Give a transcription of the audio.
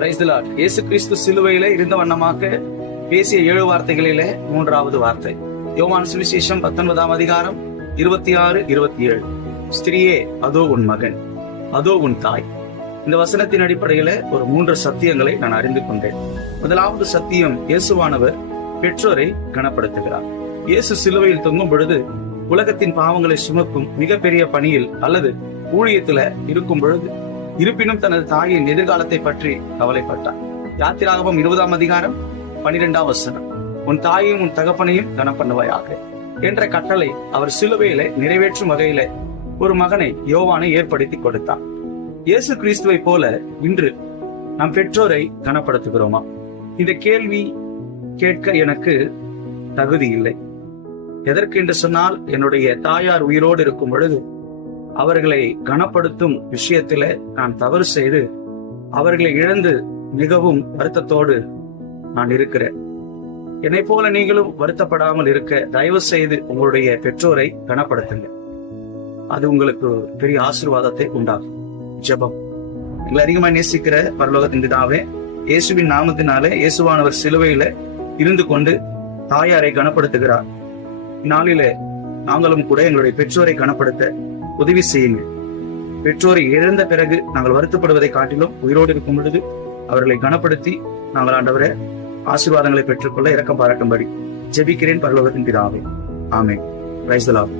Price the Lord. இயேசு கிறிஸ்து சிலுவையிலே இருந்த வண்ணமாக பேசிய 7 வார்த்தைகளிலே 3வது வார்த்தை யோவான் சுவிசேஷம் 19ஆம் அதிகாரம் 26, 27. ஸ்திரியே, அதோ உன் மகன், அதோ உன் தாய். இந்த வசனத்தின் அடிப்படையில ஒரு 3 சத்தியங்களை நான் அறிந்து கொண்டேன். முதலாவது சத்தியம், இயேசுவானவர் பெற்றோரை கனப்படுத்துகிறார். இயேசு சிலுவையில் தொங்கும் பொழுது உலகத்தின் பாவங்களை சுமக்கும் மிகப்பெரிய பணியில் அல்லது ஊழியத்துல இருக்கும் பொழுது இருப்பினும் தனது தாயின் எதிர்காலத்தை பற்றி கவலைப்பட்டார். யாத்திராகமம் 20ஆம் அதிகாரம் 12ஆம் வசனம், உன் தாயையும் உன் தகப்பனையும் கனப்பண்ணுவாயாக என்ற கட்டளை அவர் சிலுவையில நிறைவேற்றும் வகையில ஒரு மகனை, யோவானை ஏற்படுத்தி கொடுத்தார். இயேசு கிறிஸ்துவை போல இன்று நம் பெற்றோரை கனப்படுத்துகிறோமா? இந்த கேள்வி கேட்க எனக்கு தகுதி இல்லை. எதற்கு என்று சொன்னால், என்னுடைய தாயார் உயிரோடு இருக்கும் பொழுது அவர்களை கனப்படுத்தும் விஷயத்தில நான் தவறு செய்து அவர்களை இழந்து மிகவும் வருத்தத்தோடு நான் இருக்கிறேன். என்னை போல நீங்களும் வருத்தப்படாமல் இருக்க தயவு செய்து உங்களுடைய பெற்றோரை கனப்படுத்துங்க. அது உங்களுக்கு பெரிய ஆசீர்வாதத்தை உண்டாகும். ஜெபம். எங்களை அதிகமாக நேசிக்கிற பரலோகத்தின் பிதாவே, இயேசுவின் நாமத்தினாலே இயேசுவானவர் சிலுவையில இருந்து கொண்டு தாயாரை கனப்படுத்துகிறார். இந்நாளிலே நாங்களும் கூட எங்களுடைய பெற்றோரை கனப்படுத்த உதவி செய்யுங்க. பெற்றோரை இழந்த பிறகு நாங்கள் வருத்தப்படுவதை காட்டிலும் உயிரோடு இருக்கும் பொழுது அவர்களை கனப்படுத்தி நாங்கள் ஆண்டவரே ஆசீர்வாதங்களை பெற்றுக்கொள்ள இரக்கம் பாராட்டும்படி ஜெபிக்கிறேன் பரலோகத்தின் பிதாவே. ஆமென். Praise the Lord.